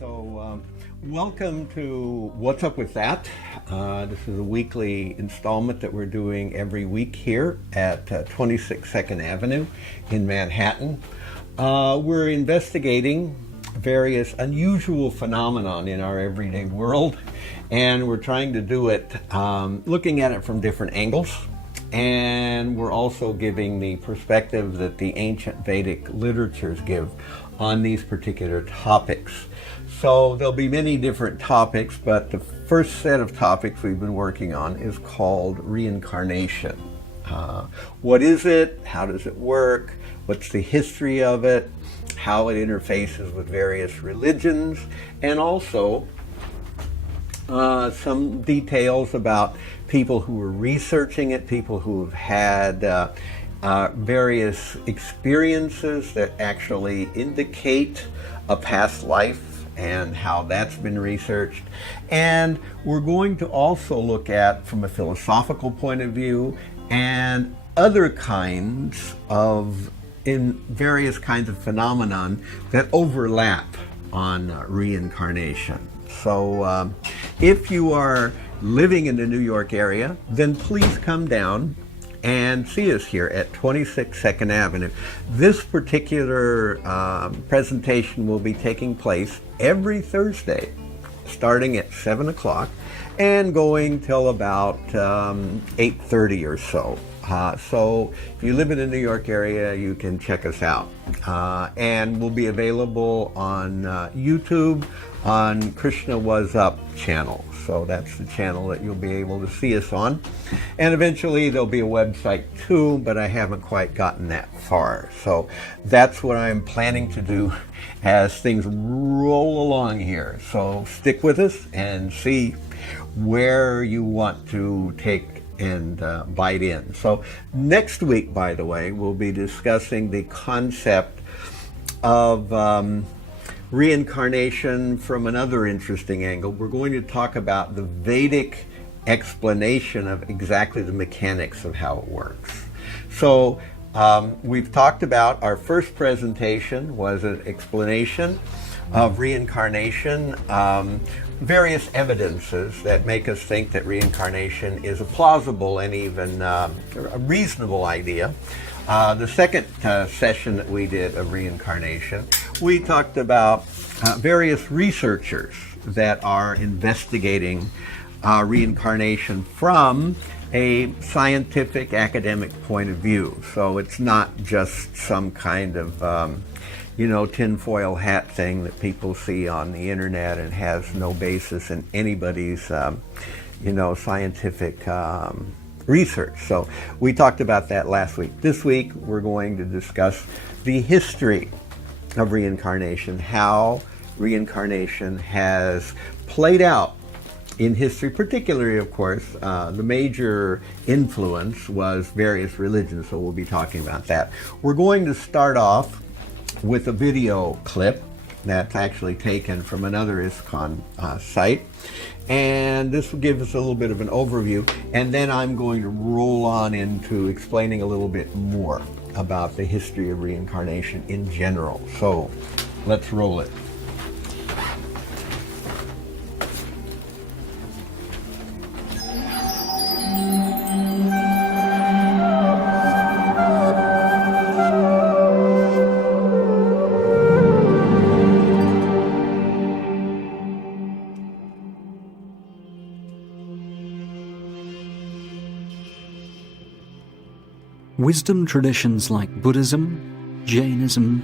Welcome to What's Up With That. This is a weekly installment that we're doing every week here at 26 2nd Avenue in Manhattan. We're investigating various unusual phenomenon in our everyday world, and we're trying to do it looking at it from different angles. And we're also giving the perspective that the ancient Vedic literatures give on these particular topics. So there'll be many different topics, but the first set of topics we've been working on is called reincarnation. What is it? How does it work? What's the history of it? How it interfaces with various religions, and also some details about people who are researching it, people who have had various experiences that actually indicate a past life and how that's been researched. And we're going to also look at, from a philosophical point of view, and other kinds of, in various kinds of phenomenon that overlap on reincarnation. So if you are living in the New York area, then please come down and see us here at 26 2nd Avenue. This particular presentation will be taking place every Thursday, starting at 7 o'clock and going till about 8:30 or so. So if you live in the New York area, you can check us out. And we'll be available on YouTube on Krishna Was Up channel. So that's the channel that you'll be able to see us on. And eventually there'll be a website too, but I haven't quite gotten that far. So that's what I'm planning to do as things roll along here. So stick with us and see where you want to take and bite in. So next week, by the way, we'll be discussing the concept of reincarnation from another interesting angle. We're going to talk about the Vedic explanation of exactly the mechanics of how it works. So we've talked about, our first presentation was an explanation of reincarnation, various evidences that make us think that reincarnation is a plausible and even a reasonable idea. The second session that we did of reincarnation, we talked about various researchers that are investigating reincarnation from a scientific academic point of view. So it's not just some kind of tinfoil hat thing that people see on the internet and has no basis in anybody's scientific research. So we talked about that last week. This week we're going to discuss the history of reincarnation, how reincarnation has played out in history, particularly, of course, the major influence was various religions, so we'll be talking about that. We're going to start off with a video clip that's actually taken from another ISKCON site. And this will give us a little bit of an overview, and then I'm going to roll on into explaining a little bit more about the history of reincarnation in general. So let's roll it. Wisdom traditions like Buddhism, Jainism,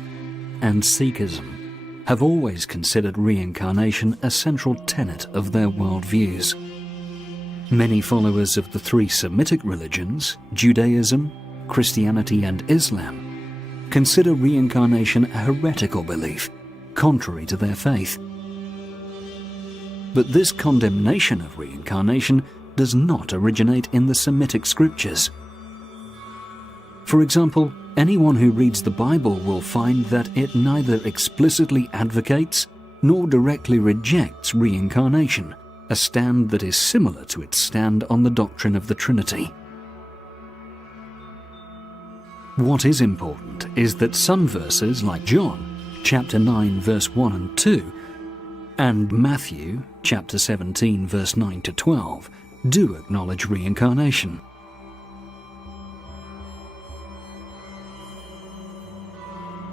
and Sikhism have always considered reincarnation a central tenet of their worldviews. Many followers of the three Semitic religions, Judaism, Christianity, and Islam, consider reincarnation a heretical belief, contrary to their faith. But this condemnation of reincarnation does not originate in the Semitic scriptures. For example, anyone who reads the Bible will find that it neither explicitly advocates nor directly rejects reincarnation, a stand that is similar to its stand on the doctrine of the Trinity. What is important is that some verses, like John, chapter 9, verse 1 and 2, And Matthew, chapter 17, verse 9 to 12, do acknowledge reincarnation.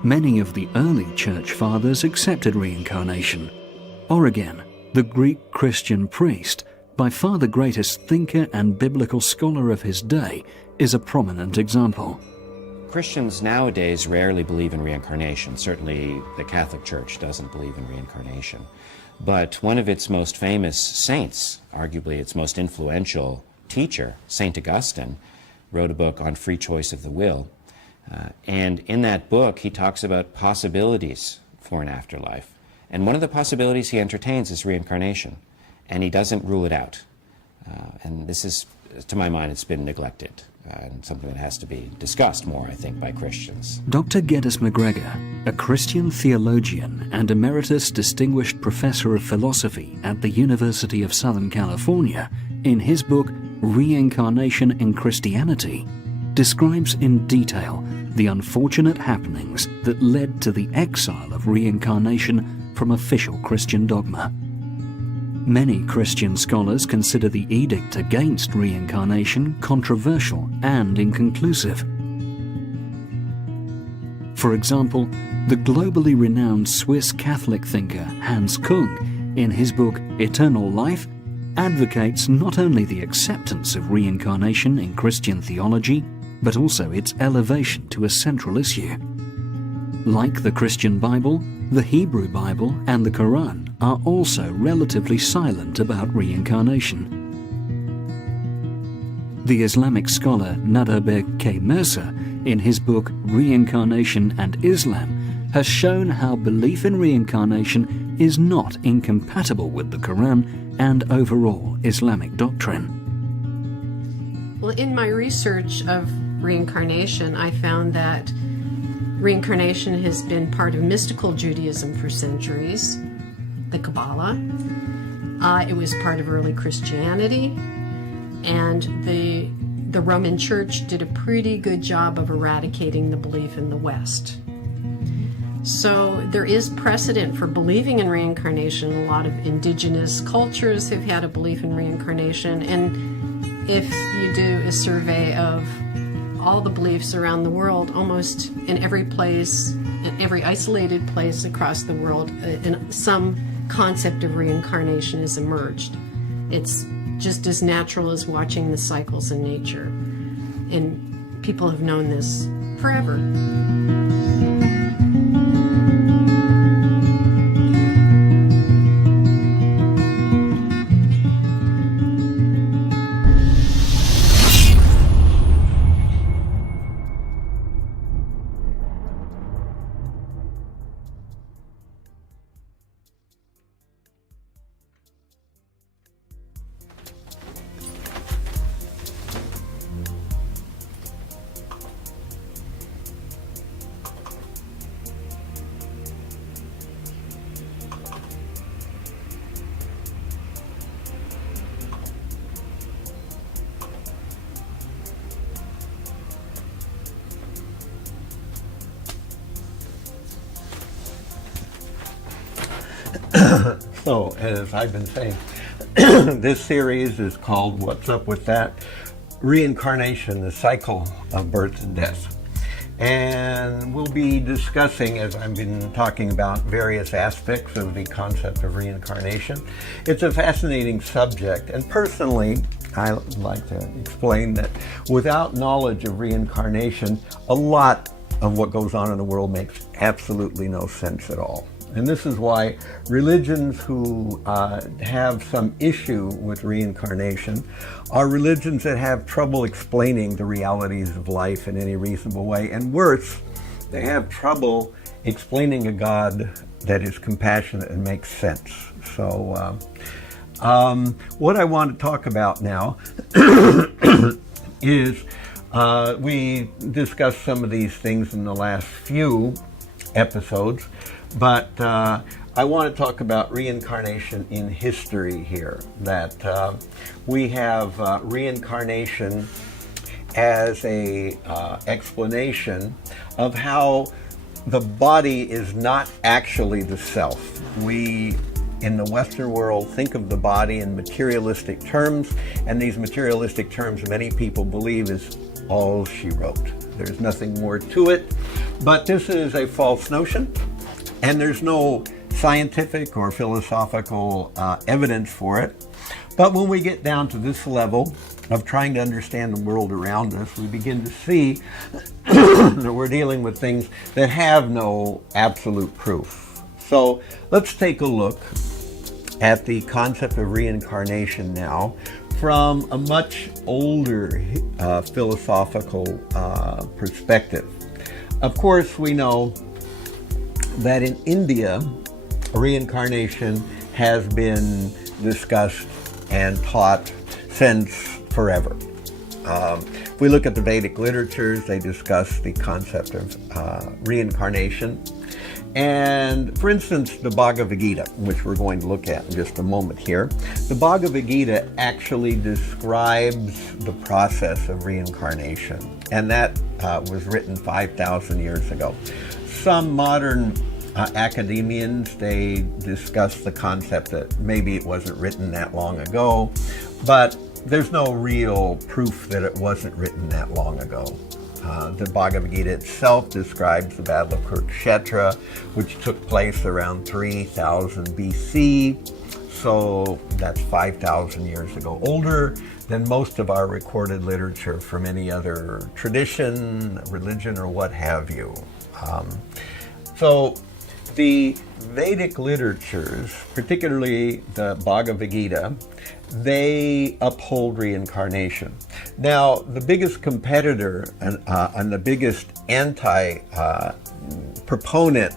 Many of the early church fathers accepted reincarnation. Origen, the Greek Christian priest, by far the greatest thinker and biblical scholar of his day, is a prominent example. Christians nowadays rarely believe in reincarnation. Certainly the Catholic Church doesn't believe in reincarnation. But one of its most famous saints, arguably its most influential teacher, St. Augustine, wrote a book on free choice of the will. And in that book, he talks about possibilities for an afterlife. And one of the possibilities he entertains is reincarnation. And he doesn't rule it out. And this is, to my mind, it's been neglected. And something that has to be discussed more, I think, by Christians. Dr. Geddes McGregor, a Christian theologian and emeritus distinguished professor of philosophy at the University of Southern California, in his book Reincarnation in Christianity, describes in detail the unfortunate happenings that led to the exile of reincarnation from official Christian dogma. Many Christian scholars consider the edict against reincarnation controversial and inconclusive. For example, the globally renowned Swiss Catholic thinker Hans Kung, in his book Eternal Life, advocates not only the acceptance of reincarnation in Christian theology, but also its elevation to a central issue. Like the Christian Bible, the Hebrew Bible and the Quran are also relatively silent about reincarnation. The Islamic scholar Nader K. Mercer, in his book Reincarnation and Islam, has shown how belief in reincarnation is not incompatible with the Quran and overall Islamic doctrine. Well, in my research of reincarnation, I found that reincarnation has been part of mystical Judaism for centuries, the Kabbalah. It was part of early Christianity, and the Roman Church did a pretty good job of eradicating the belief in the West. So there is precedent for believing in reincarnation. A lot of indigenous cultures have had a belief in reincarnation, and if you do a survey of all the beliefs around the world, almost in every place, in every isolated place across the world, some concept of reincarnation has emerged. It's just as natural as watching the cycles in nature. And people have known this forever. So, as I've been saying, this series is called What's Up With That? Reincarnation, the Cycle of Birth and Death. And we'll be discussing, as I've been talking about, various aspects of the concept of reincarnation. It's a fascinating subject, and personally, I like to explain that without knowledge of reincarnation, a lot of what goes on in the world makes absolutely no sense at all. And this is why religions who have some issue with reincarnation are religions that have trouble explaining the realities of life in any reasonable way. And worse, they have trouble explaining a God that is compassionate and makes sense. So what I want to talk about now is we discussed some of these things in the last few episodes, but I want to talk about reincarnation in history here, that we have reincarnation as a explanation of how the body is not actually the self. We in the Western world think of the body in materialistic terms, and these materialistic terms many people believe is all she wrote. There's nothing more to it, but this is a false notion, and there's no scientific or philosophical evidence for it. But when we get down to this level of trying to understand the world around us, we begin to see that we're dealing with things that have no absolute proof. So let's take a look at the concept of reincarnation now from a much older philosophical perspective. Of course, we know that in India, reincarnation has been discussed and taught since forever. If we look at the Vedic literatures, they discuss the concept of reincarnation. And for instance, the Bhagavad Gita, which we're going to look at in just a moment here, the Bhagavad Gita actually describes the process of reincarnation. And that was written 5,000 years ago. Some modern academians, they discuss the concept that maybe it wasn't written that long ago, but there's no real proof that it wasn't written that long ago. The Bhagavad Gita itself describes the Battle of Kurukshetra, which took place around 3000 BC, so that's 5,000 years ago, older than most of our recorded literature from any other tradition, religion, or what have you. So the Vedic literatures, particularly the Bhagavad Gita, they uphold reincarnation. Now, the biggest competitor and the biggest proponent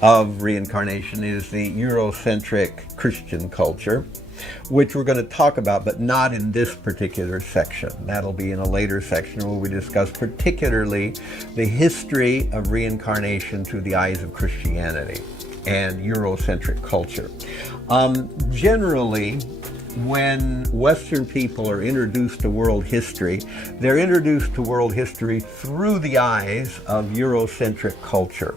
of reincarnation is the Eurocentric Christian culture, which we're going to talk about, but not in this particular section. That'll be in a later section where we discuss particularly the history of reincarnation through the eyes of Christianity and Eurocentric culture. Generally, when Western people are introduced to world history, they're introduced to world history through the eyes of Eurocentric culture.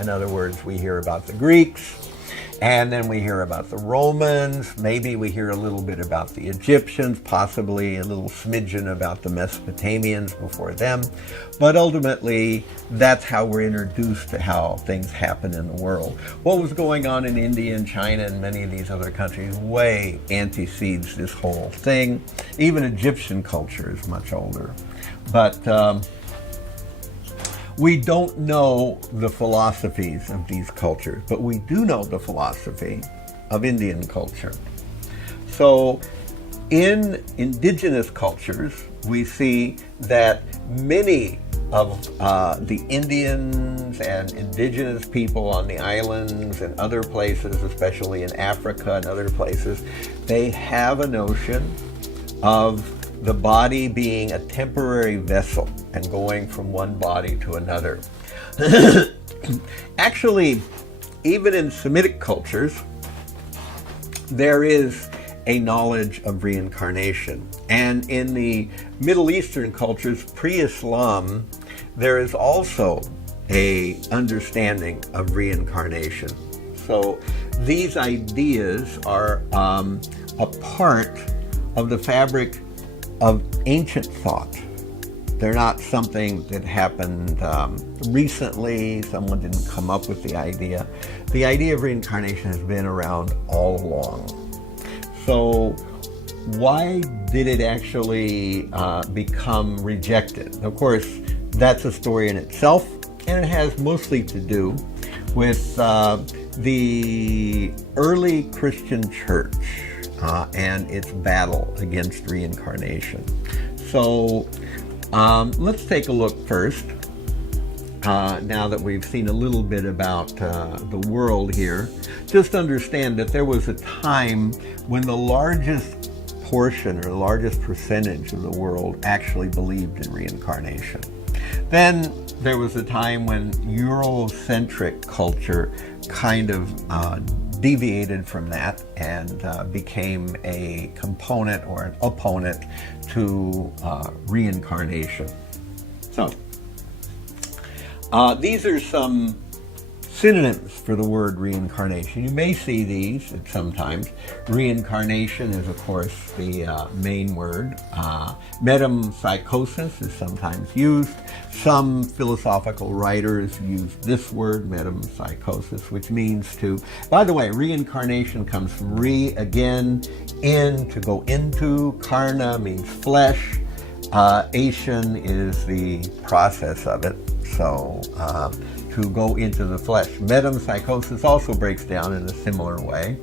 In other words, we hear about the Greeks, and then we hear about the Romans, maybe we hear a little bit about the Egyptians, possibly a little smidgen about the Mesopotamians before them. But ultimately, that's how we're introduced to how things happen in the world. What was going on in India and China and many of these other countries way antecedes this whole thing. Even Egyptian culture is much older. But we don't know the philosophies of these cultures, but we do know the philosophy of Indian culture. So in indigenous cultures, we see that many of the Indians and indigenous people on the islands and other places, especially in Africa and other places, they have a notion of the body being a temporary vessel and going from one body to another. Actually, even in Semitic cultures, there is a knowledge of reincarnation. And in the Middle Eastern cultures, pre-Islam, there is also a understanding of reincarnation. So these ideas are a part of the fabric of ancient thought. They're not something that happened recently. Someone didn't come up with the idea. The idea of reincarnation has been around all along. So why did it actually become rejected? Of course, that's a story in itself, and it has mostly to do with the early Christian church and its battle against reincarnation. So let's take a look first, now that we've seen a little bit about the world here. Just understand that there was a time when the largest portion or the largest percentage of the world actually believed in reincarnation. Then there was a time when Eurocentric culture kind of deviated from that and became a component or an opponent to reincarnation. So these are some synonyms for the word reincarnation. You may see these at sometimes. Reincarnation is, of course, the main word. Metempsychosis is sometimes used. Some philosophical writers use this word, metempsychosis, which means to, by the way, reincarnation comes from re, again, in, to go into. Karna means flesh. Ation is the process of it. So, to go into the flesh. Metempsychosis also breaks down in a similar way.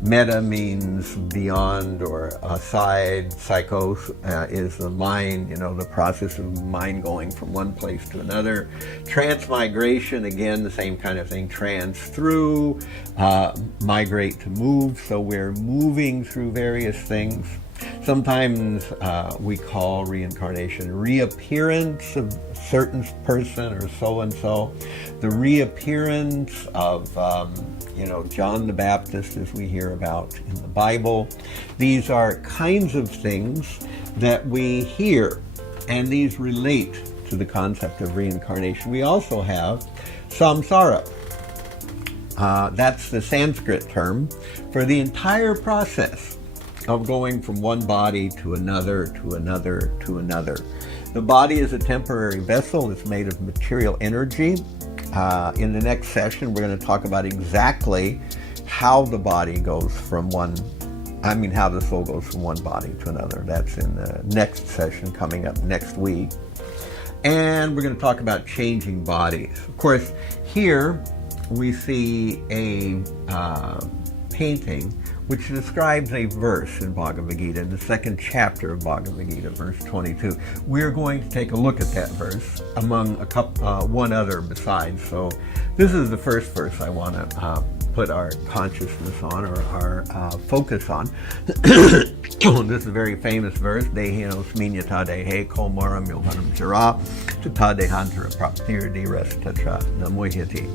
Meta means beyond or aside. Psychos is the mind, the process of mind going from one place to another. Transmigration, again, the same kind of thing. Trans, through, migrate, to move. So we're moving through various things. Sometimes we call reincarnation reappearance of a certain person or so-and-so. The reappearance of, John the Baptist, as we hear about in the Bible. These are kinds of things that we hear, and these relate to the concept of reincarnation. We also have samsara. That's the Sanskrit term for the entire process of going from one body to another, to another, to another. The body is a temporary vessel. It's made of material energy. In the next session, we're going to talk about exactly how the body goes from how the soul goes from one body to another. That's in the next session coming up next week. And we're going to talk about changing bodies. Of course, here we see a painting which describes a verse in Bhagavad Gita, in the second chapter of Bhagavad Gita, verse 22. We're going to take a look at that verse among one other besides. So this is the first verse I want to put our consciousness on, or our focus on. This is a very famous verse. Dehino sminyata dehe komaram yovanam jara tata dehantara praptir direstatra namohyati.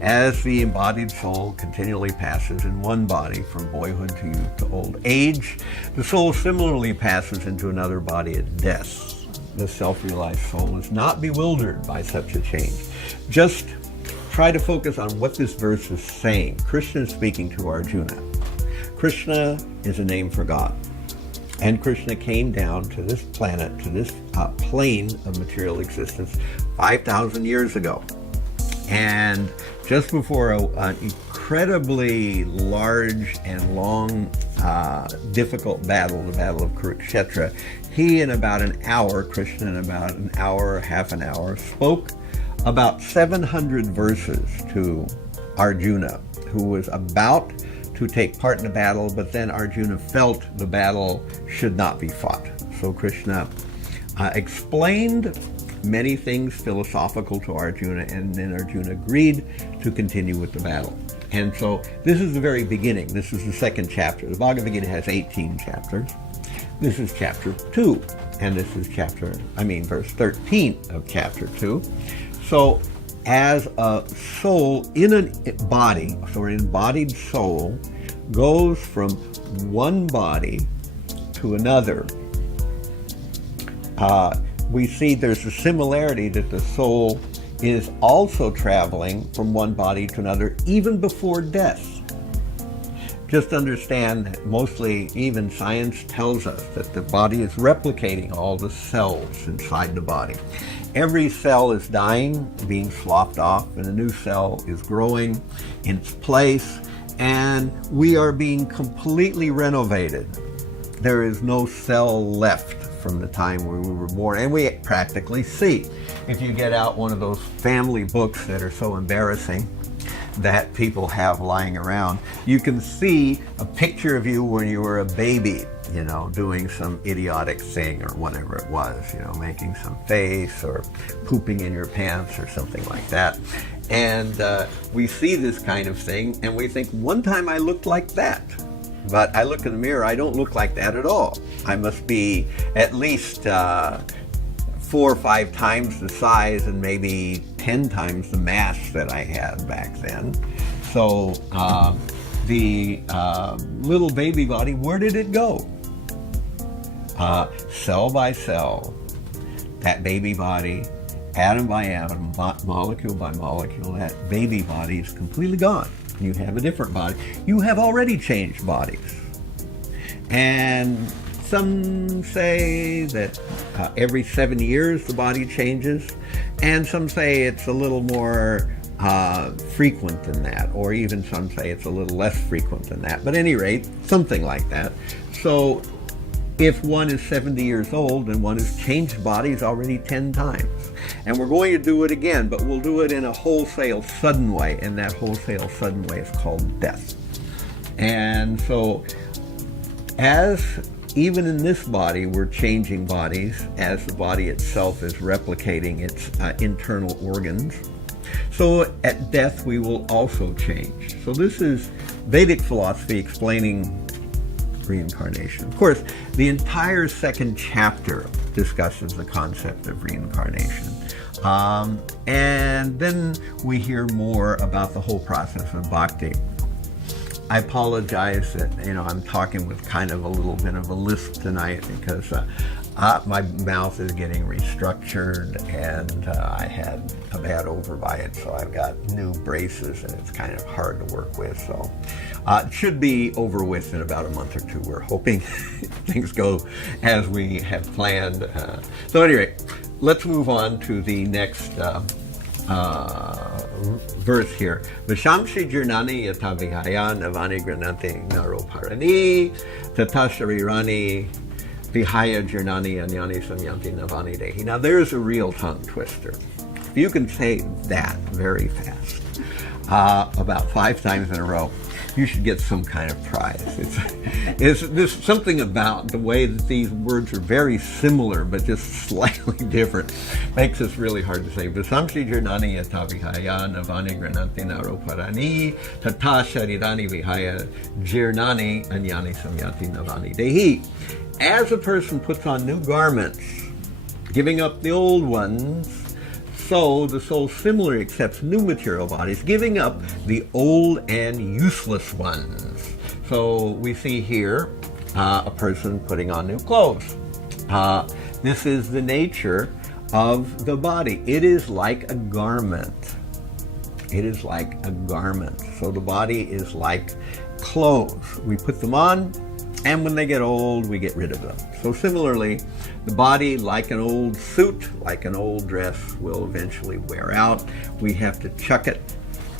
As the embodied soul continually passes in one body from boyhood to youth to old age, the soul similarly passes into another body at death. The self-realized soul is not bewildered by such a change. Just try to focus on what this verse is saying. Krishna is speaking to Arjuna. Krishna is a name for God. And Krishna came down to this planet, to this plane of material existence 5,000 years ago. And just before an incredibly large and long, difficult battle, the Battle of Kurukshetra, he in about an hour, Krishna in about an hour, half an hour, spoke about 700 verses to Arjuna, who was about to take part in the battle, but then Arjuna felt the battle should not be fought. So Krishna explained many things philosophical to Arjuna, and then Arjuna agreed to continue with the battle. And so this is the very beginning. This is the second chapter. The Bhagavad Gita has 18 chapters. This is chapter 2, and this is verse 13 of chapter 2. So as a soul in a body, so an embodied soul goes from one body to another, we see there's a similarity that the soul is also traveling from one body to another even before death. Just understand that mostly even science tells us that the body is replicating all the cells inside the body. Every cell is dying, being sloughed off, and a new cell is growing in its place, and we are being completely renovated. There is no cell left from the time where we were born, and we practically see. If you get out one of those family books that are so embarrassing that people have lying around, you can see a picture of you when you were a baby, doing some idiotic thing or whatever it was, making some face or pooping in your pants or something like that. And we see this kind of thing and we think, one time I looked like that. But I look in the mirror, I don't look like that at all. I must be at least 4 or 5 times the size and maybe 10 times the mass that I had back then. So the little baby body, where did it go? Cell by cell, that baby body atom by atom, molecule by molecule, that baby body is completely gone. You have a different body. You have already changed bodies. And some say that every 7 years the body changes, and some say it's a little more frequent than that, or even some say it's a little less frequent than that. But at any rate, something like that. So if one is 70 years old, and one has changed bodies already 10 times. And we're going to do it again, but we'll do it in a wholesale, sudden way, and that wholesale, sudden way is called death. And so, as even in this body, we're changing bodies as the body itself is replicating its internal organs. So at death, we will also change. So this is Vedic philosophy explaining reincarnation. Of course, the entire second chapter discusses the concept of reincarnation. And then we hear more about the whole process of bhakti. I apologize that, I'm talking with kind of a little bit of a lisp tonight because my mouth is getting restructured, and I had a bad overbite, so I've got new braces, and it's kind of hard to work with. So it should be over with in about a month or two. We're hoping things go as we have planned. So anyway, let's move on to the next verse here. Vishamshi jirnani yata vihaya navani granante naroparani tatasharirani vihaya jirnani anyani samyanti navani dehi. Now there's a real tongue twister. If you can say that very fast, about 5 times in a row, you should get some kind of prize. There's something about the way that these words are very similar, but just slightly different, makes this really hard to say. Visamshi jirnani yata vihaya navani grananti naroparani tata sharirani vihaya jirnani anyani samyati navani dehi. As a person puts on new garments, giving up the old ones, so the soul similarly accepts new material bodies, giving up the old and useless ones. So we see here a person putting on new clothes. This is the nature of the body. It is like a garment. It is like a garment. So the body is like clothes. We put them on, and when they get old, we get rid of them. So similarly, the body, like an old suit, like an old dress, will eventually wear out. We have to chuck it,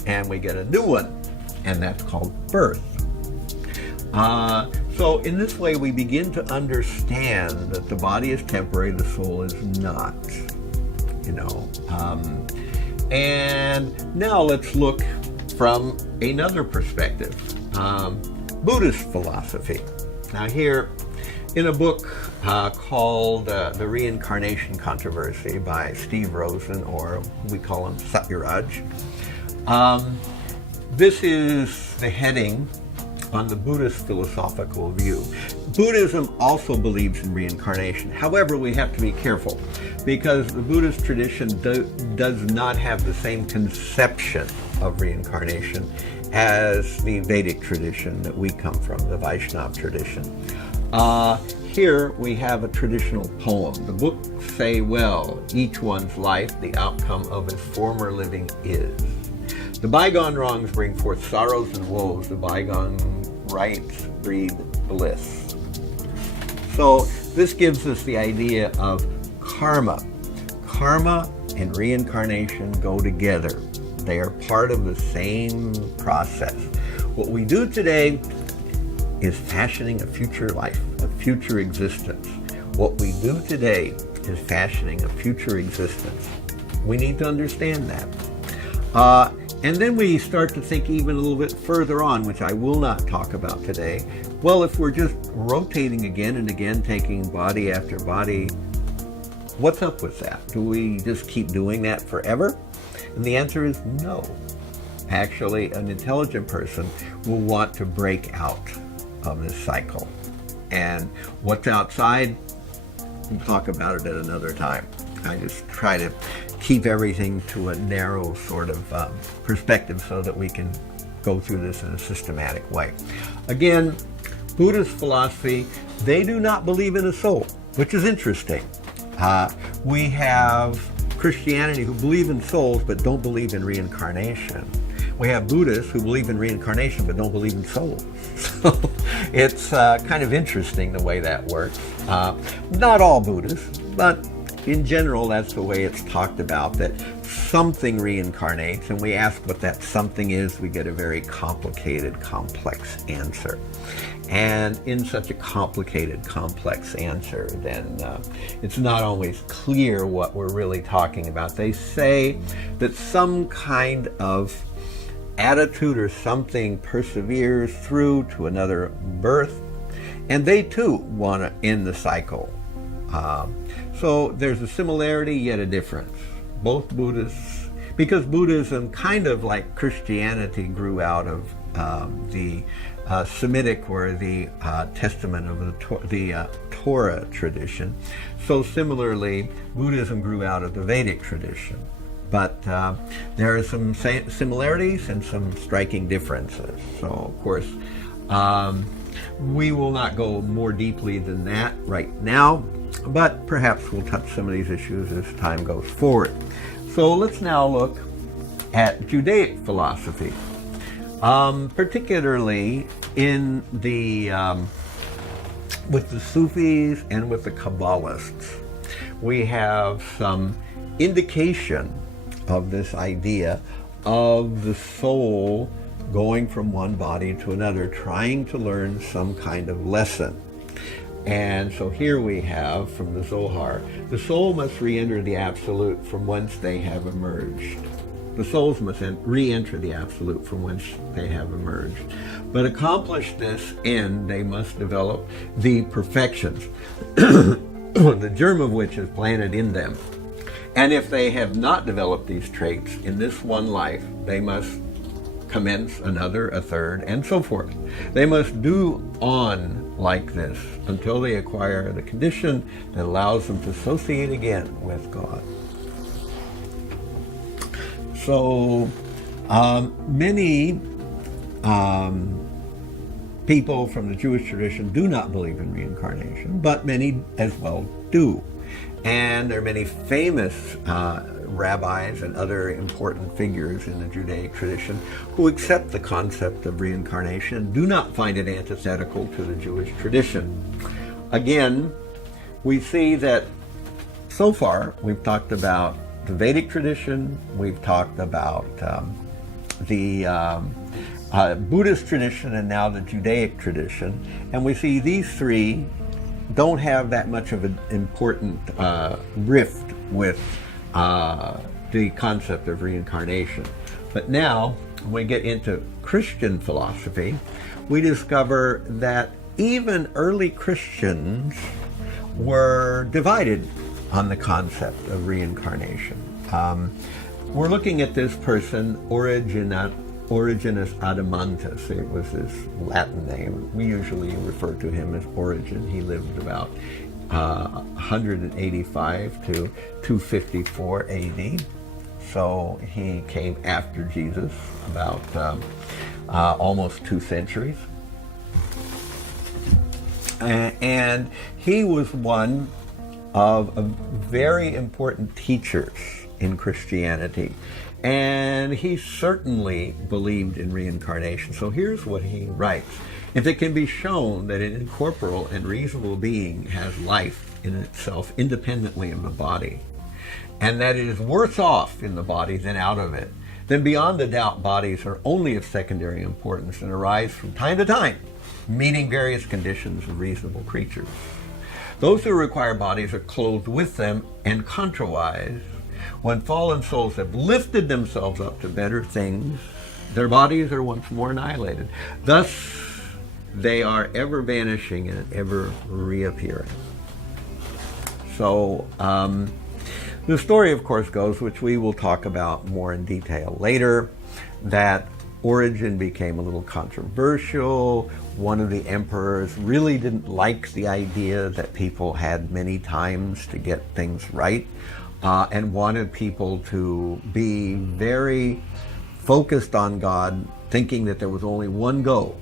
and we get a new one, and that's called birth. So in this way, we begin to understand that the body is temporary, the soul is not. And now let's look from another perspective, Buddhist philosophy. Now here, in a book called The Reincarnation Controversy by Steve Rosen, or we call him Satyaraj, this is the heading on the Buddhist philosophical view. Buddhism also believes in reincarnation. However, we have to be careful because the Buddhist tradition does not have the same conception of reincarnation as the Vedic tradition that we come from, the Vaishnava tradition. Here we have a traditional poem. The books say, well, each one's life, the outcome of his former living is. The bygone wrongs bring forth sorrows and woes. The bygone rights breed bliss. So this gives us the idea of karma. Karma and reincarnation go together. They are part of the same process. What we do today is fashioning a future life, a future existence. What we do today is fashioning a future existence. We need to understand that. And then we start to think even a little bit further on, which I will not talk about today. Well, if we're just rotating again and again, taking body after body, what's up with that? Do we just keep doing that forever? And the answer is no. Actually, an intelligent person will want to break out of this cycle. And what's outside, we'll talk about it at another time. I just try to keep everything to a narrow sort of perspective so that we can go through this in a systematic way. Again, Buddhist philosophy, they do not believe in a soul, which is interesting. We have Christianity who believe in souls but don't believe in reincarnation. We have Buddhists who believe in reincarnation but don't believe in souls. So it's kind of interesting the way that works. Not all Buddhists, but in general, that's the way it's talked about, that something reincarnates, and we ask what that something is, we get a very complicated, complex answer. And in such a complicated, complex answer, then it's not always clear what we're really talking about. They say that some kind of attitude or something perseveres through to another birth, and they too want to end the cycle. So there's a similarity, yet a difference. Both Buddhists, because Buddhism, kind of like Christianity, grew out of the Semitic or the Testament of the Torah tradition. So similarly, Buddhism grew out of the Vedic tradition. But there are some similarities and some striking differences. So, of course, we will not go more deeply than that right now, but perhaps we'll touch some of these issues as time goes forward. So let's now look at Judaic philosophy, particularly in the with the Sufis and with the Kabbalists. We have some indication of this idea of the soul going from one body to another, trying to learn some kind of lesson. And so here we have from the Zohar, the soul must re-enter the Absolute from whence they have emerged. The souls must re-enter the Absolute from whence they have emerged. But accomplish this end, they must develop the perfections, the germ of which is planted in them. And if they have not developed these traits in this one life, they must commence another, a third, and so forth. They must do on like this until they acquire the condition that allows them to associate again with God. So many people from the Jewish tradition do not believe in reincarnation, but many as well do. And there are many famous rabbis and other important figures in the Judaic tradition who accept the concept of reincarnation, do not find it antithetical to the Jewish tradition. Again, we see that so far we've talked about the Vedic tradition, we've talked about the Buddhist tradition, and now the Judaic tradition, and we see these three don't have that much of an important rift with the concept of reincarnation. But now, when we get into Christian philosophy, we discover that even early Christians were divided on the concept of reincarnation. We're looking at this person, Origenus Adamantus. It was his Latin name. We usually refer to him as Origen. He lived about 185 to 254 AD. So he came after Jesus, about almost 2 centuries. And he was one of very important teachers in Christianity. And he certainly believed in reincarnation. So here's what he writes. If it can be shown that an incorporeal and reasonable being has life in itself independently of the body, and that it is worse off in the body than out of it, then beyond a doubt bodies are only of secondary importance and arise from time to time, meeting various conditions of reasonable creatures. Those who require bodies are clothed with them, and contrawise, when fallen souls have lifted themselves up to better things, their bodies are once more annihilated. Thus, they are ever vanishing and ever reappearing. So, the story, of course, goes, which we will talk about more in detail later, that Origen became a little controversial. One of the emperors really didn't like the idea that people had many times to get things right, and wanted people to be very focused on God, thinking that there was only one go.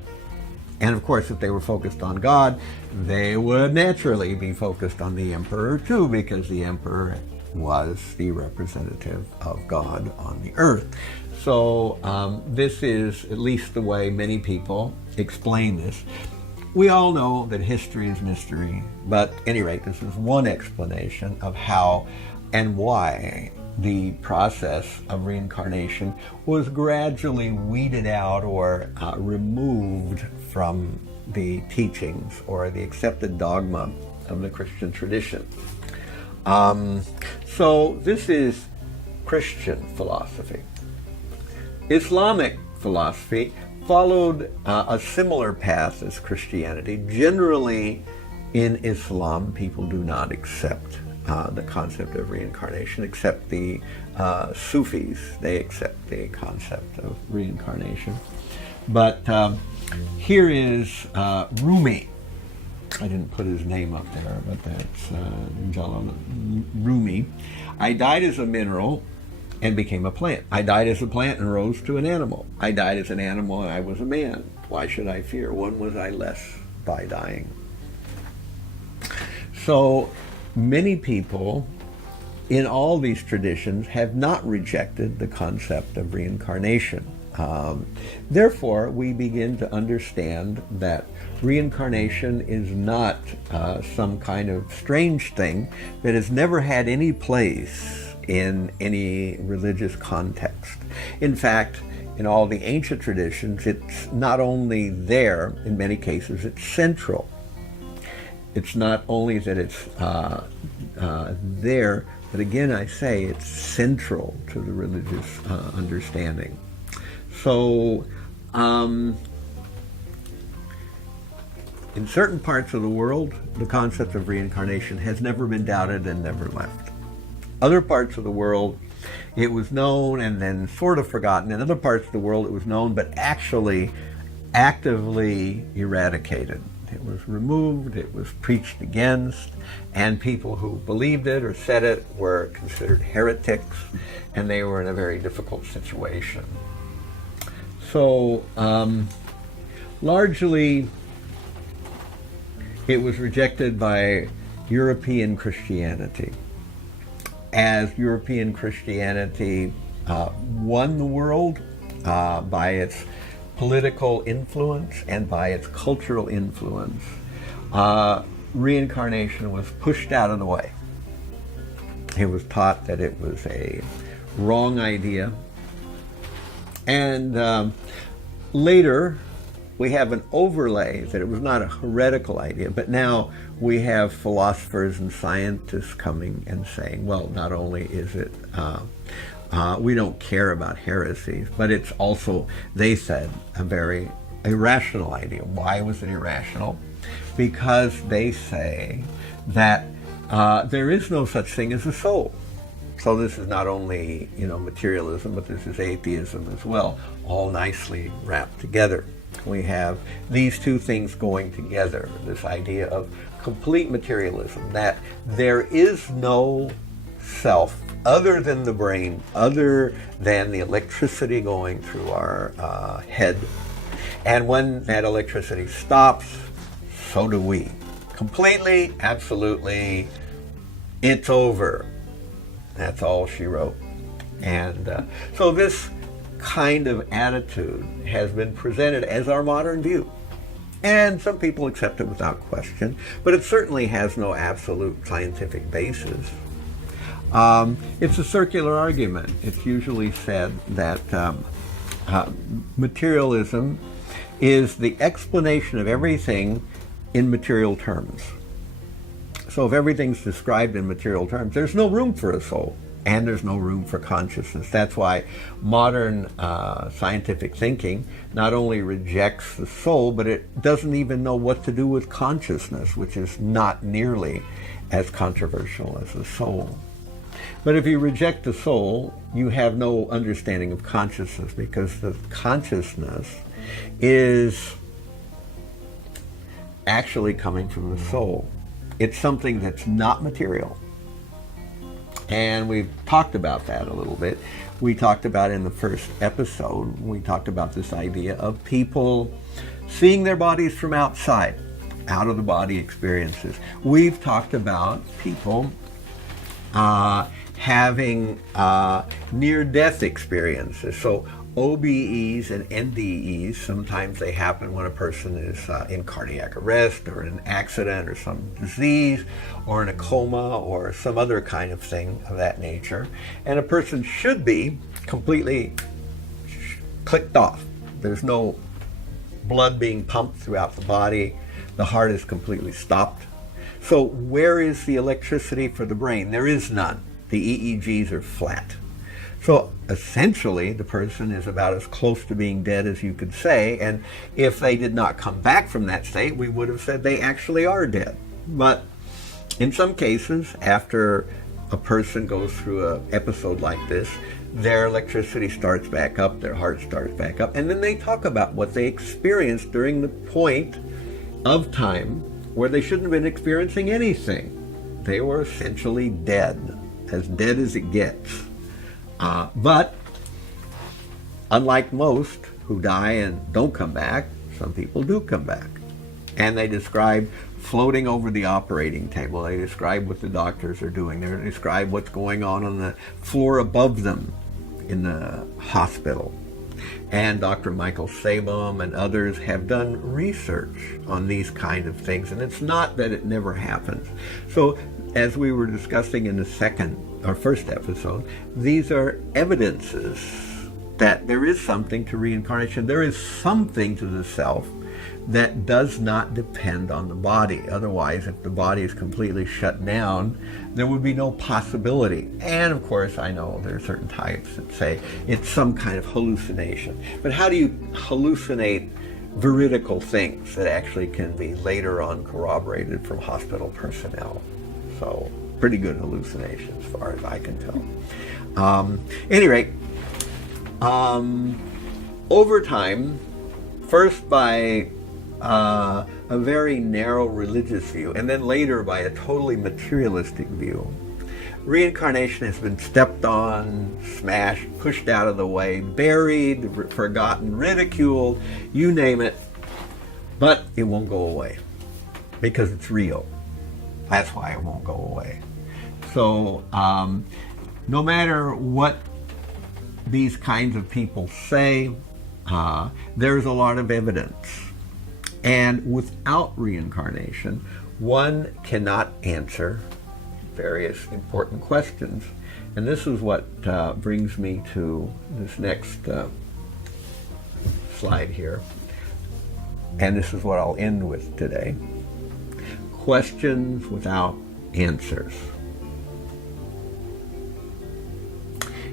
And of course, if they were focused on God, they would naturally be focused on the emperor too, because the emperor was the representative of God on the earth. So this is at least the way many people explain this. We all know that history is mystery, but at any rate, this is one explanation of how and why the process of reincarnation was gradually weeded out or removed from the teachings or the accepted dogma of the Christian tradition. So this is Christian philosophy. Islamic philosophy followed a similar path as Christianity. Generally, in Islam, people do not accept the concept of reincarnation, except the Sufis. They accept the concept of reincarnation. But here is Rumi. I didn't put his name up there, but that's Rumi. I died as a mineral and became a plant. I died as a plant and rose to an animal. I died as an animal and I was a man. Why should I fear? When was I less by dying? So many people in all these traditions have not rejected the concept of reincarnation. Therefore, we begin to understand that reincarnation is not some kind of strange thing that has never had any place in any religious context. In fact, in all the ancient traditions, it's not only there, in many cases, it's central. It's not only that it's there, but again, I say it's central to the religious understanding. So, in certain parts of the world, the concept of reincarnation has never been doubted and never left. Other parts of the world, it was known and then sort of forgotten. In other parts of the world, it was known but actually actively eradicated. It was removed, it was preached against, and people who believed it or said it were considered heretics, and they were in a very difficult situation. So, largely, it was rejected by European Christianity. As European Christianity won the world by its political influence and by its cultural influence, reincarnation was pushed out of the way. It was taught that it was a wrong idea. And later, we have an overlay that it was not a heretical idea, but now we have philosophers and scientists coming and saying, well, not only is it, we don't care about heresies, but it's also, they said, a very irrational idea. Why was it irrational? Because they say that there is no such thing as a soul. So this is not only, materialism, but this is atheism as well, all nicely wrapped together. We have these two things going together, this idea of complete materialism, that there is no self other than the brain, other than the electricity going through our head. And when that electricity stops, so do we. Completely, absolutely, it's over. That's all she wrote. And so this kind of attitude has been presented as our modern view. And some people accept it without question, but it certainly has no absolute scientific basis. It's a circular argument. It's usually said that materialism is the explanation of everything in material terms. So if everything's described in material terms, there's no room for a soul. And there's no room for consciousness. That's why modern scientific thinking not only rejects the soul, but it doesn't even know what to do with consciousness, which is not nearly as controversial as the soul. But if you reject the soul, you have no understanding of consciousness, because the consciousness is actually coming from the soul. It's something that's not material. And we've talked about that a little bit. We talked about in the first episode, we talked about this idea of people seeing their bodies from outside, out of the body experiences. We've talked about people having near-death experiences. So OBEs and NDEs, sometimes they happen when a person is in cardiac arrest or in an accident or some disease or in a coma or some other kind of thing of that nature. And a person should be completely clicked off. There's no blood being pumped throughout the body. The heart is completely stopped. So where is the electricity for the brain? There is none. The EEGs are flat. So essentially, the person is about as close to being dead as you could say, and if they did not come back from that state, we would have said they actually are dead. But in some cases, after a person goes through an episode like this, their electricity starts back up, their heart starts back up, and then they talk about what they experienced during the point of time where they shouldn't have been experiencing anything. They were essentially dead as it gets. But unlike most who die and don't come back, some people do come back. And they describe floating over the operating table. They describe what the doctors are doing. They describe what's going on the floor above them in the hospital. And Dr. Michael Sabom and others have done research on these kind of things. And it's not that it never happens. So as we were discussing in our first episode, these are evidences that there is something to reincarnation. There is something to the self that does not depend on the body. Otherwise, if the body is completely shut down, there would be no possibility. And of course, I know there are certain types that say it's some kind of hallucination. But how do you hallucinate veridical things that actually can be later on corroborated from hospital personnel? So, pretty good hallucination as far as I can tell. Any rate, over time, first by a very narrow religious view, and then later by a totally materialistic view, reincarnation has been stepped on, smashed, pushed out of the way, buried, forgotten, ridiculed, you name it, but it won't go away because it's real. That's why it won't go away. So no matter what these kinds of people say, there's a lot of evidence. And without reincarnation, one cannot answer various important questions. And this is what brings me to this next slide here. And this is what I'll end with today. Questions without answers.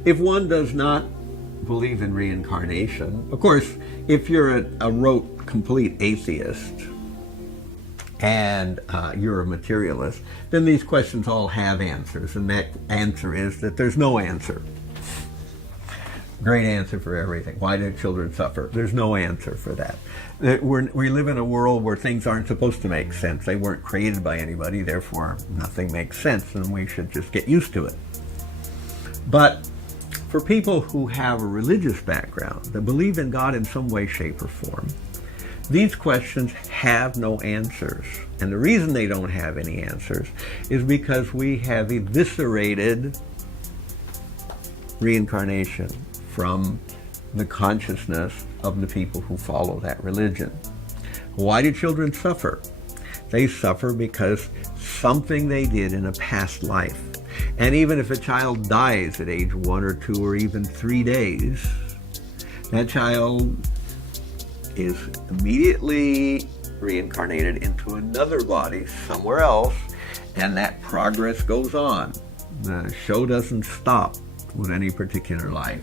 If one does not believe in reincarnation, of course, if you're a rote, complete atheist and you're a materialist, then these questions all have answers, and that answer is that there's no answer. Great answer for everything. Why do children suffer? There's no answer for that. We live in a world where things aren't supposed to make sense. They weren't created by anybody, therefore nothing makes sense, and we should just get used to it. But for people who have a religious background, that believe in God in some way, shape, or form, these questions have no answers. And the reason they don't have any answers is because we have eviscerated reincarnation from the consciousness of the people who follow that religion. Why do children suffer? They suffer because something they did in a past life. And even if a child dies at age 1 or 2 or even 3 days, that child is immediately reincarnated into another body somewhere else, and that progress goes on. The show doesn't stop with any particular life.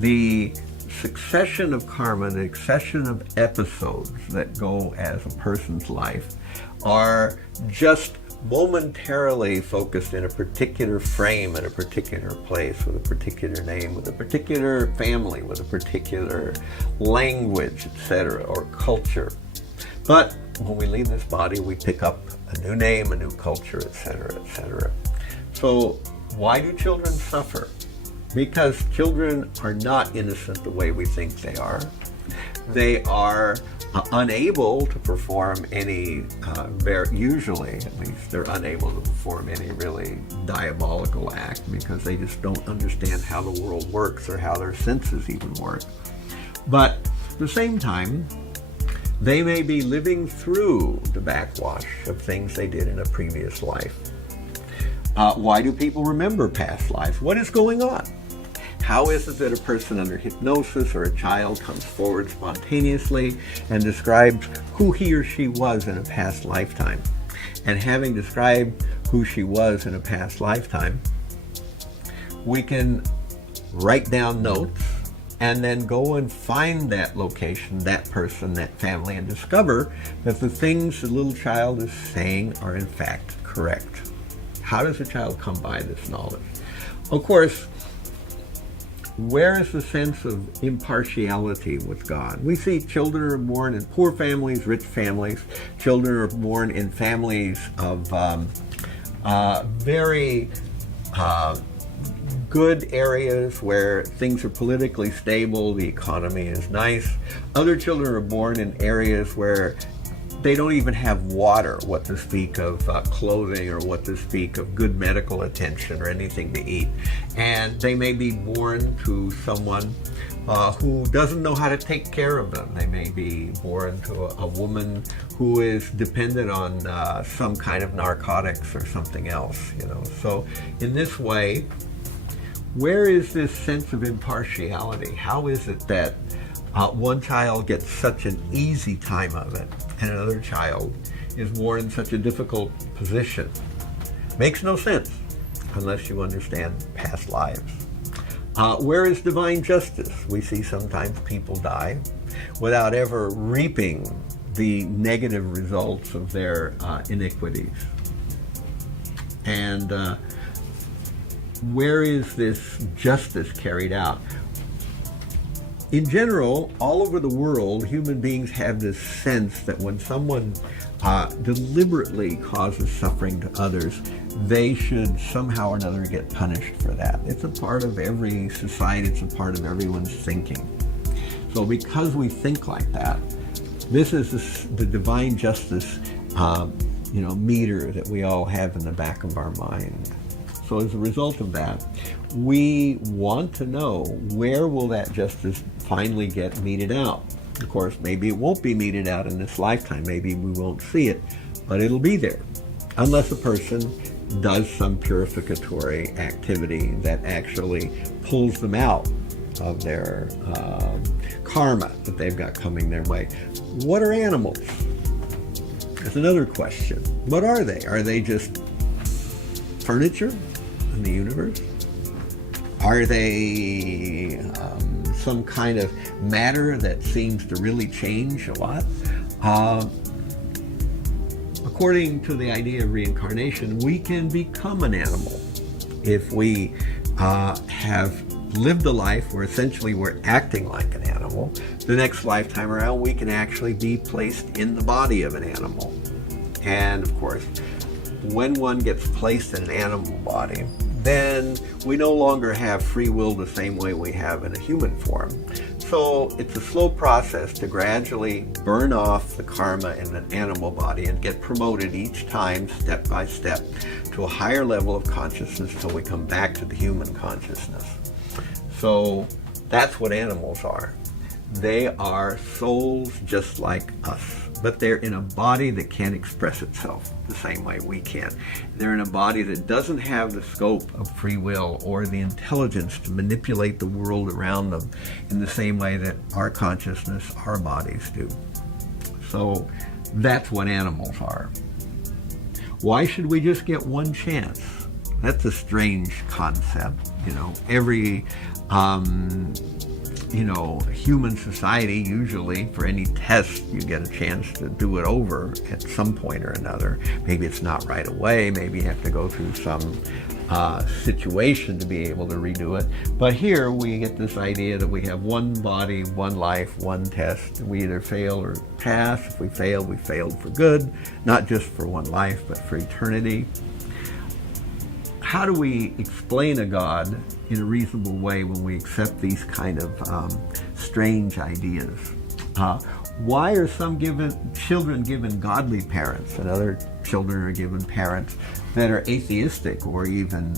The succession of karma, the succession of episodes that go as a person's life are just momentarily focused in a particular frame, in a particular place, with a particular name, with a particular family, with a particular language, etc., or culture. But when we leave this body, we pick up a new name, a new culture, etc., etc. So why do children suffer? Because children are not innocent the way we think they are. They are unable to perform any, usually at least, they're unable to perform any really diabolical act because they just don't understand how the world works or how their senses even work. But at the same time, they may be living through the backwash of things they did in a previous life. Why do people remember past lives? What is going on? How is it that a person under hypnosis or a child comes forward spontaneously and describes who he or she was in a past lifetime? And having described who she was in a past lifetime, we can write down notes and then go and find that location, that person, that family, and discover that the things the little child is saying are in fact correct. How does a child come by this knowledge? Of course, where is the sense of impartiality with God? We see children are born in poor families, rich families. Children are born in families of very good areas where things are politically stable, the economy is nice. Other children are born in areas where they don't even have water, what to speak of clothing or what to speak of good medical attention or anything to eat. And they may be born to someone who doesn't know how to take care of them. They may be born to a woman who is dependent on some kind of narcotics or something else, you know. So in this way, where is this sense of impartiality? How is it that one child gets such an easy time of it and another child is born in such a difficult position? Makes no sense unless you understand past lives. Where is divine justice? We see sometimes people die without ever reaping the negative results of their iniquities. And where is this justice carried out? In general, all over the world, human beings have this sense that when someone deliberately causes suffering to others, they should somehow or another get punished for that. It's a part of every society, it's a part of everyone's thinking. So because we think like that, this is the divine justice meter that we all have in the back of our mind. So as a result of that, we want to know, where will that justice finally get meted out? Of course, maybe it won't be meted out in this lifetime. Maybe we won't see it, but it'll be there. Unless a person does some purificatory activity that actually pulls them out of their karma that they've got coming their way. What are animals? That's another question. What are they? Are they just furniture in the universe? Are they some kind of matter that seems to really change a lot? According to the idea of reincarnation, we can become an animal. If we have lived a life where essentially we're acting like an animal, the next lifetime around we can actually be placed in the body of an animal. And of course, when one gets placed in an animal body, then we no longer have free will the same way we have in a human form. So it's a slow process to gradually burn off the karma in an animal body and get promoted each time, step by step, to a higher level of consciousness till we come back to the human consciousness. So that's what animals are. They are souls just like us, but they're in a body that can't express itself the same way we can. They're in a body that doesn't have the scope of free will or the intelligence to manipulate the world around them in the same way that our consciousness, our bodies do. So that's what animals are. Why should we just get one chance? That's a strange concept. Every human society, usually for any test, you get a chance to do it over at some point or another. Maybe it's not right away. Maybe you have to go through some situation to be able to redo it. But here we get this idea that we have one body, one life, one test. We either fail or pass. If we fail, we failed for good, not just for one life, but for eternity. How do we explain a God in a reasonable way when we accept these kind of strange ideas? Why are some children given godly parents and other children are given parents that are atheistic or even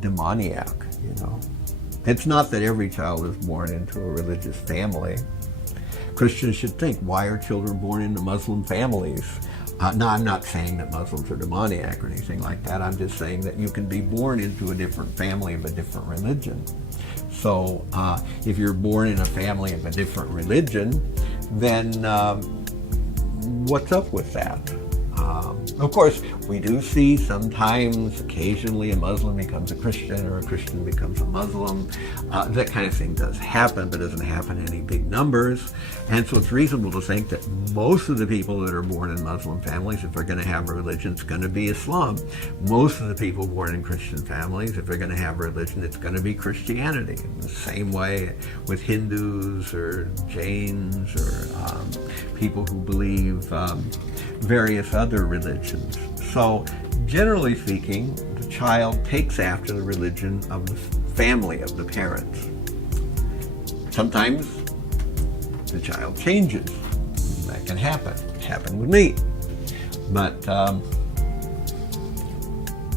demoniac? It's not that every child is born into a religious family. Christians should think, why are children born into Muslim families? No, I'm not saying that Muslims are demoniac or anything like that. I'm just saying that you can be born into a different family of a different religion. So if you're born in a family of a different religion, then what's up with that? Of course, we do see sometimes, occasionally, a Muslim becomes a Christian or a Christian becomes a Muslim. That kind of thing does happen, but doesn't happen in any big numbers. And so it's reasonable to think that most of the people that are born in Muslim families, if they're going to have a religion, it's going to be Islam. Most of the people born in Christian families, if they're going to have a religion, it's going to be Christianity. In the same way with Hindus or Jains or people who believe various other religions. So, generally speaking, the child takes after the religion of the family, of the parents. Sometimes the child changes. That can happen. It happened with me. But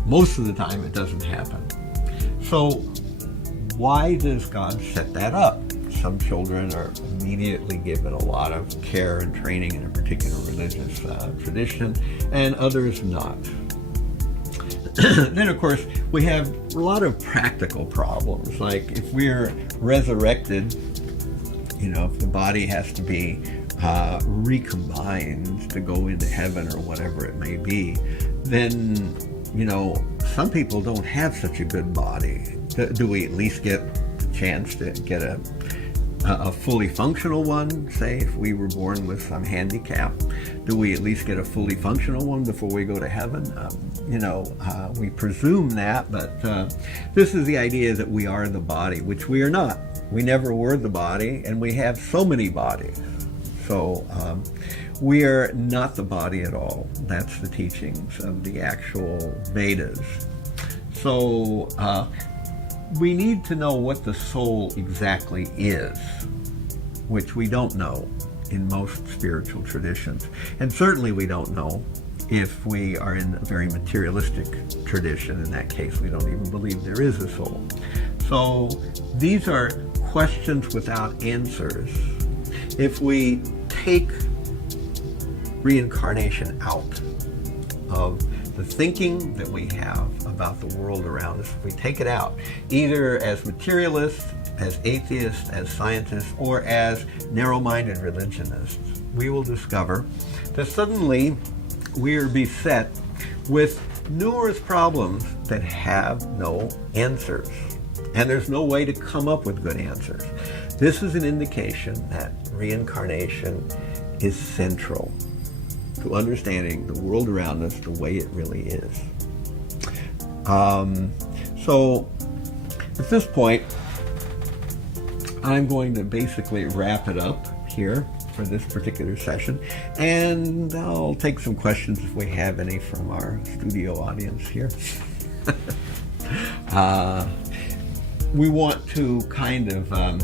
most of the time it doesn't happen. So, why does God set that up? Some children are immediately given a lot of care and training in a particular religious tradition, and others not. Then, of course, we have a lot of practical problems, like if we're resurrected, if the body has to be recombined to go into heaven or whatever it may be, then, some people don't have such a good body. Do we at least get a chance to get a fully functional one? Say if we were born with some handicap, do we at least get a fully functional one before we go to heaven? We presume that, but this is the idea that we are the body, which we are not. We never were the body, and we have so many bodies. So we are not the body at all. That's the teachings of the actual Vedas. So we need to know what the soul exactly is, which we don't know in most spiritual traditions. And certainly we don't know if we are in a very materialistic tradition. In that case, we don't even believe there is a soul. So these are questions without answers. If we take reincarnation out of the thinking that we have about the world around us, if we take it out, either as materialists, as atheists, as scientists, or as narrow-minded religionists, we will discover that suddenly we are beset with numerous problems that have no answers. And there's no way to come up with good answers. This is an indication that reincarnation is central to understanding the world around us the way it really is. So at this point, I'm going to basically wrap it up here for this particular session, and I'll take some questions if we have any from our studio audience here. We want to kind of, I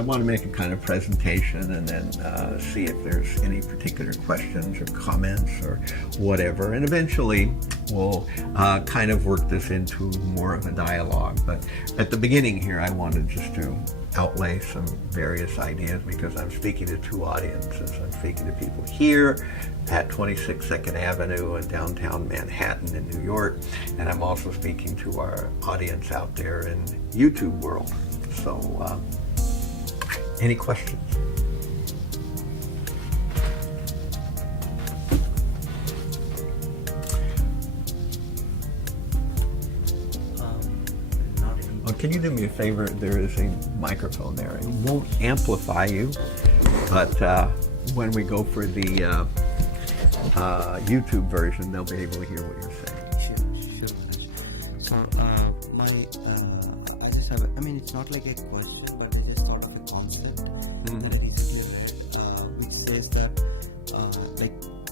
want to make a kind of presentation and then see if there's any particular questions or comments or whatever. And eventually we'll kind of work this into more of a dialogue. But at the beginning here, I wanted just to outlay some various ideas because I'm speaking to two audiences. I'm speaking to people here at 26 2nd Avenue in downtown Manhattan in New York, and I'm also speaking to our audience out there in YouTube world. So, any questions? Can you do me a favor? There is a microphone there. It won't amplify you, but when we go for the YouTube version, they'll be able to hear what you're saying. Sure. So, I just have, it's not like a question, but it is sort of a concept that I recently read, which says that,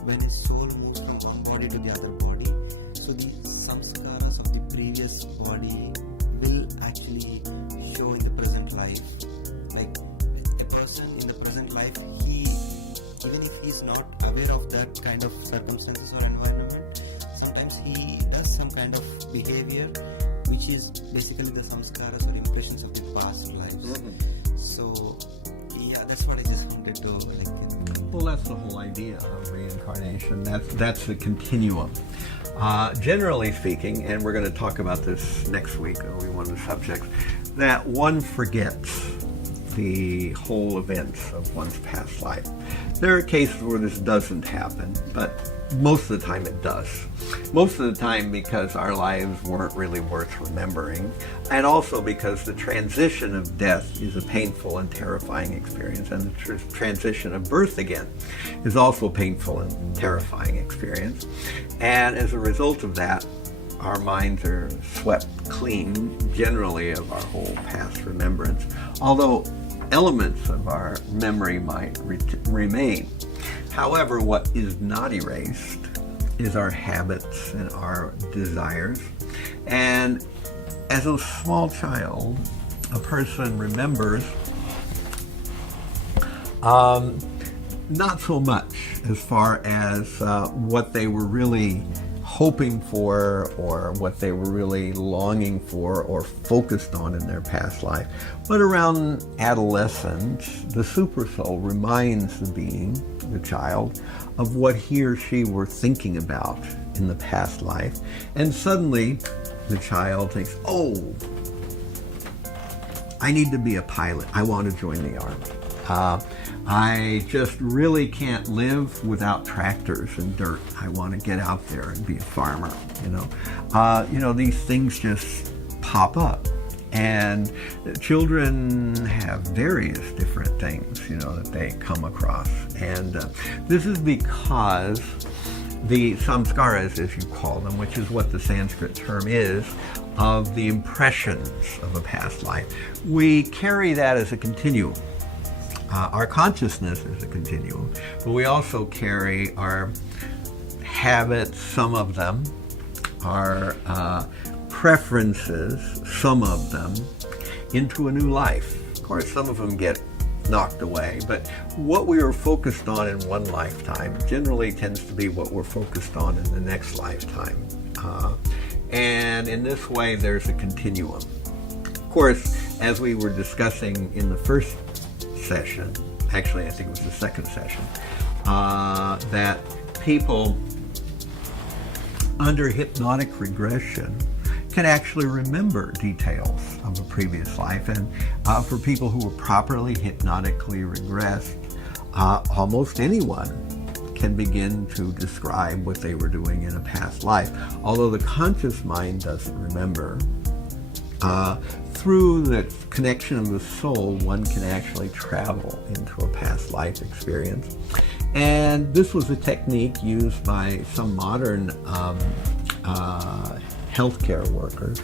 when a soul moves from one body to the other body, so the samskaras of the previous body will actually show in the present life. Like a person in the present life, he, even if he's not aware of that kind of circumstances or environment, sometimes he does some kind of behavior which is basically the samskaras or impressions of the past lives. So yeah, that's what I just wanted to Well, that's the whole idea of reincarnation. That's the continuum. Generally speaking, and we're going to talk about this next week, it'll be one of the subjects, that one forgets the whole events of one's past life. There are cases where this doesn't happen, but most of the time it does. Most of the time because our lives weren't really worth remembering, and also because the transition of death is a painful and terrifying experience, and the transition of birth again is also a painful and terrifying experience. And as a result of that, our minds are swept clean, generally, of our whole past remembrance, although elements of our memory might remain. However, what is not erased is our habits and our desires. And as a small child, a person remembers not so much as far as what they were really hoping for or what they were really longing for or focused on in their past life. But around adolescence, the supersoul reminds the being, the child, of what he or she were thinking about in the past life. And suddenly the child thinks, oh, I need to be a pilot. I want to join the Army. I just really can't live without tractors and dirt. I want to get out there and be a farmer, these things just pop up. And children have various different things, that they come across. And this is because the samskaras, as you call them, which is what the Sanskrit term is, of the impressions of a past life, we carry that as a continuum. Our consciousness is a continuum, but we also carry our habits, some of them, our preferences, some of them, into a new life. Of course, some of them get knocked away, but what we were focused on in one lifetime generally tends to be what we're focused on in the next lifetime. And in this way, there's a continuum. Of course, as we were discussing in the first session, actually I think it was the second session, that people under hypnotic regression can actually remember details of a previous life. And for people who were properly hypnotically regressed, almost anyone can begin to describe what they were doing in a past life. Although the conscious mind doesn't remember, through the connection of the soul, one can actually travel into a past life experience. And this was a technique used by some modern healthcare workers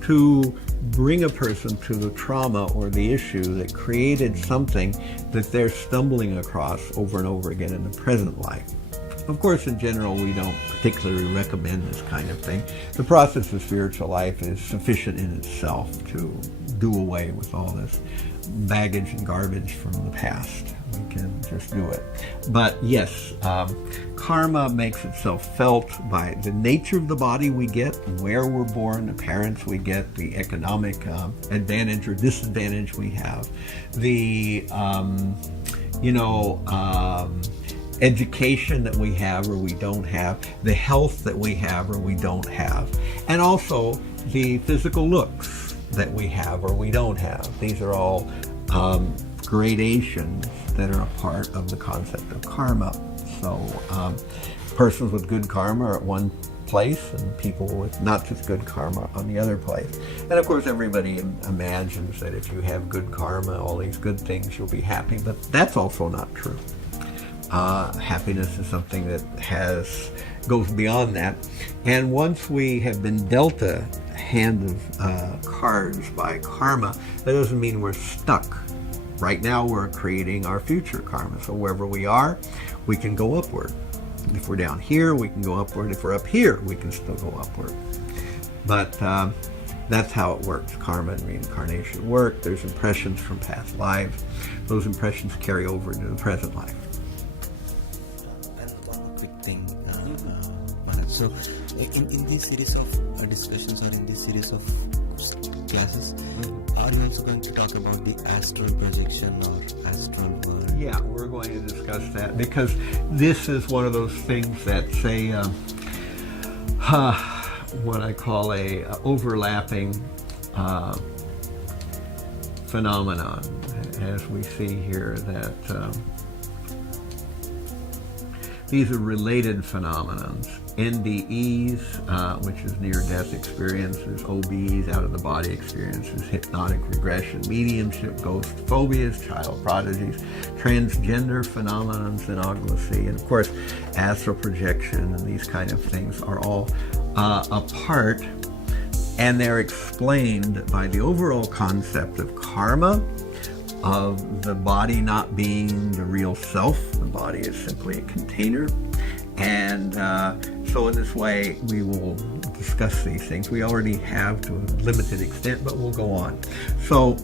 to bring a person to the trauma or the issue that created something that they're stumbling across over and over again in the present life. Of course, in general, we don't particularly recommend this kind of thing. The process of spiritual life is sufficient in itself to do away with all this baggage and garbage from the past. We can just do it. But yes, karma makes itself felt by the nature of the body we get, where we're born, the parents we get, the economic advantage or disadvantage we have, the education that we have or we don't have, the health that we have or we don't have, and also the physical looks that we have or we don't have. These are all gradations that are a part of the concept of karma. So persons with good karma are at one place and people with not such good karma on the other place. And of course everybody imagines that if you have good karma, all these good things, you'll be happy, but that's also not true. Happiness is something that goes beyond that. And once we have been dealt a hand of cards by karma, that doesn't mean we're stuck. Right now we're creating our future karma. So wherever we are, we can go upward. If we're down here, we can go upward. If we're up here, we can still go upward. But That's how it works. Karma and reincarnation work. There's impressions from past lives. Those impressions carry over into the present life. And one quick thing, Maharaj. So, in this series of discussions, or in this series of classes, are you also going to talk about the astral projection or astral world? Yeah, we're going to discuss that because this is one of those things that's what I call a overlapping phenomenon, as we see here that these are related phenomenons. NDEs, which is near-death experiences, OBEs, out-of-the-body experiences, hypnotic regression, mediumship, ghost phobias, child prodigies, transgender phenomenons, inaugurated, and of course, astral projection and these kind of things are all a part, and they're explained by the overall concept of karma, of the body not being the real self. The body is simply a container. And so in this way, we will discuss these things. We already have to a limited extent, but we'll go on. So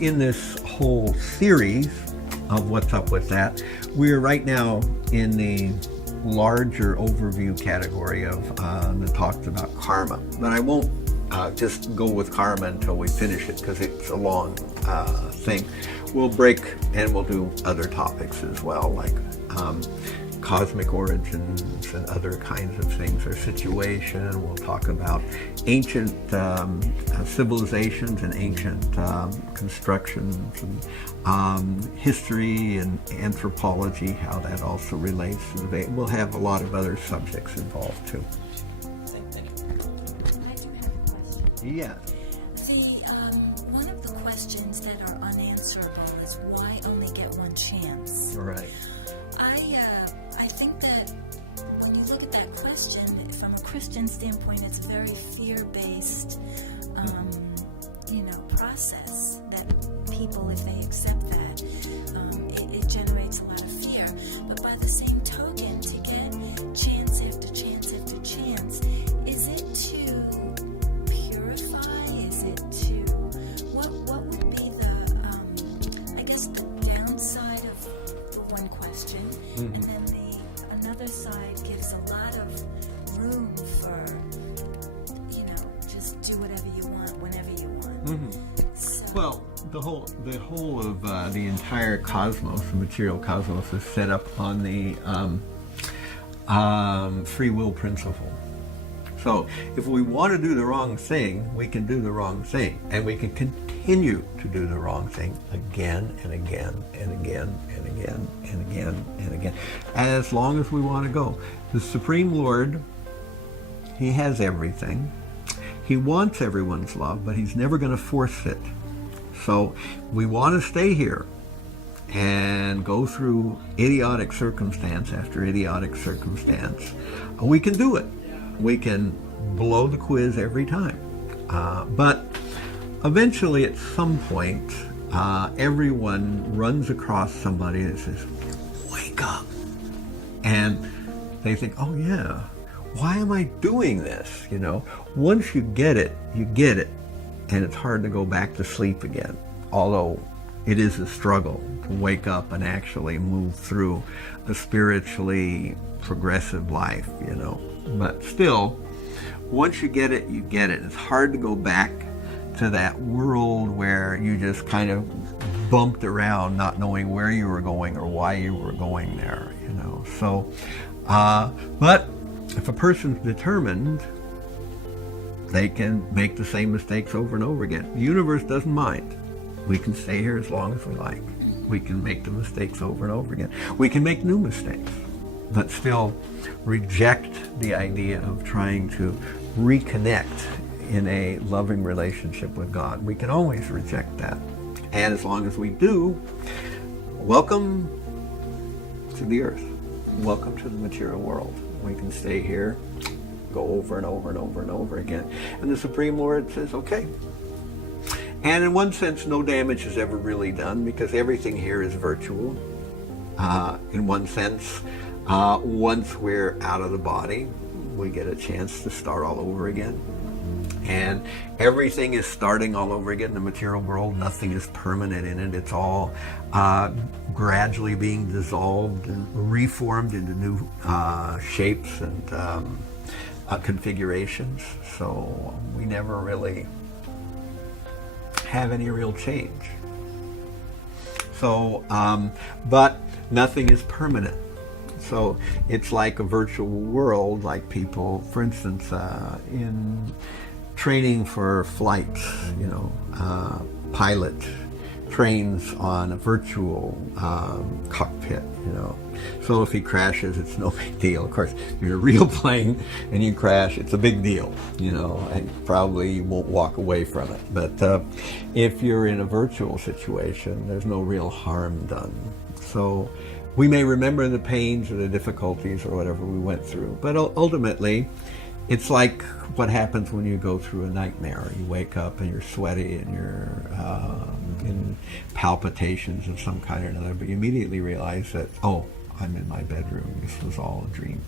in this whole series of What's Up With That, we're right now in the larger overview category of the talks about karma. But I won't just go with karma until we finish it because it's a long thing. We'll break and we'll do other topics as well, like cosmic origins and other kinds of things, or situation. We'll talk about ancient civilizations and ancient constructions, and can and anthropology, how that also relates to the debate. We'll have a lot of other subjects involved too. I do have a question. Yeah. One of the questions that are unanswerable is why only get one chance? Right. I think that when you look at that question from a Christian standpoint, it's a very fear-based, process that people, if they accept that, it generates a lot of fear. But by the same token, to get chance after chance after chance, is it to purify? Is it to what would be the the downside of the one question, and then another side gives a lot of room for just do whatever you want whenever you want. So, Well, the whole of the entire cosmos, the material cosmos, is set up on the free will principle. So if we want to do the wrong thing, we can do the wrong thing, and we can continue to do the wrong thing again and again and again and again and again and again, as long as we want to go. The Supreme Lord, He has everything. He wants everyone's love, but He's never going to force it. So we want to stay here and go through idiotic circumstance after idiotic circumstance. We can do it. We can blow the quiz every time. But eventually, at some point, everyone runs across somebody that says, wake up. And they think, oh yeah, why am I doing this? Once you get it, you get it. And it's hard to go back to sleep again. Although it is a struggle to wake up and actually move through a spiritually progressive life, But still, once you get it, you get it. It's hard to go back to that world where you just kind of bumped around not knowing where you were going or why you were going there, So, but if a person's determined, they can make the same mistakes over and over again. The universe doesn't mind. We can stay here as long as we like. We can make the mistakes over and over again. We can make new mistakes, but still reject the idea of trying to reconnect in a loving relationship with God. We can always reject that. And as long as we do, welcome to the earth. Welcome to the material world. We can stay here, go over and over and over and over again. And the Supreme Lord says, okay. And in one sense, no damage is ever really done because everything here is virtual. In one sense, once we're out of the body, we get a chance to start all over again. And everything is starting all over again in the material world. Nothing is permanent in it. It's all gradually being dissolved and reformed into new shapes and configurations. So we never really have any real change. So, but nothing is permanent. So it's like a virtual world, like people, for instance, in training for flights, pilot trains on a virtual cockpit, So if he crashes, it's no big deal. Of course, if you're a real plane and you crash, it's a big deal, and probably you won't walk away from it. But if you're in a virtual situation, there's no real harm done. So we may remember the pains or the difficulties or whatever we went through, but ultimately, it's like what happens when you go through a nightmare. You wake up and you're sweaty and you're in palpitations of some kind or another, but you immediately realize that, oh, I'm in my bedroom. This was all a dream.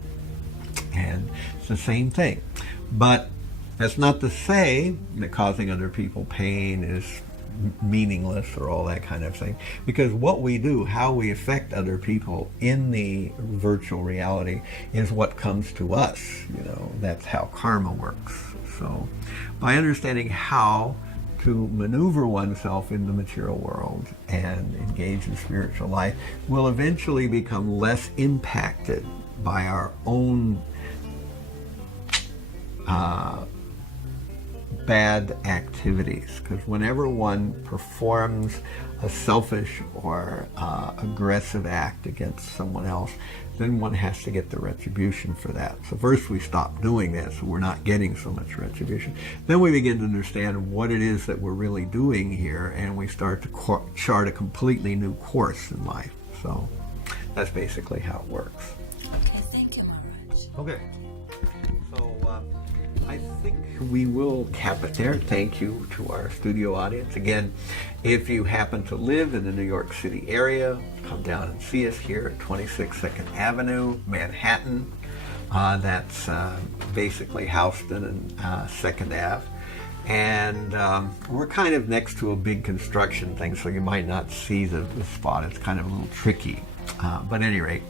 And it's the same thing. But that's not to say that causing other people pain is meaningless or all that kind of thing, because what we do, how we affect other people in the virtual reality is what comes to us. That's how karma works. So by understanding how to maneuver oneself in the material world and engage in spiritual life, we'll eventually become less impacted by our own bad activities, because whenever one performs a selfish or aggressive act against someone else, then one has to get the retribution for that. So first we stop doing that, so we're not getting so much retribution. Then we begin to understand what it is that we're really doing here, and we start to chart a completely new course in life. So that's basically how it works. Okay, thank you, Maharaj. Okay. So I think we will cap it there. Thank you to our studio audience. Again, if you happen to live in the New York City area, come down and see us here at 26 2nd Avenue, Manhattan. That's basically Houston and 2nd Ave. And we're kind of next to a big construction thing, so you might not see the spot. It's kind of a little tricky. But at any rate,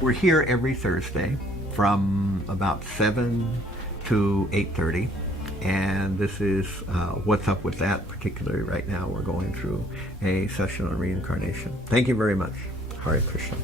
we're here every Thursday from about 7 to 8:30, and this is What's Up With That. Particularly right now we're going through a session on reincarnation. Thank you very much. Hare Krishna.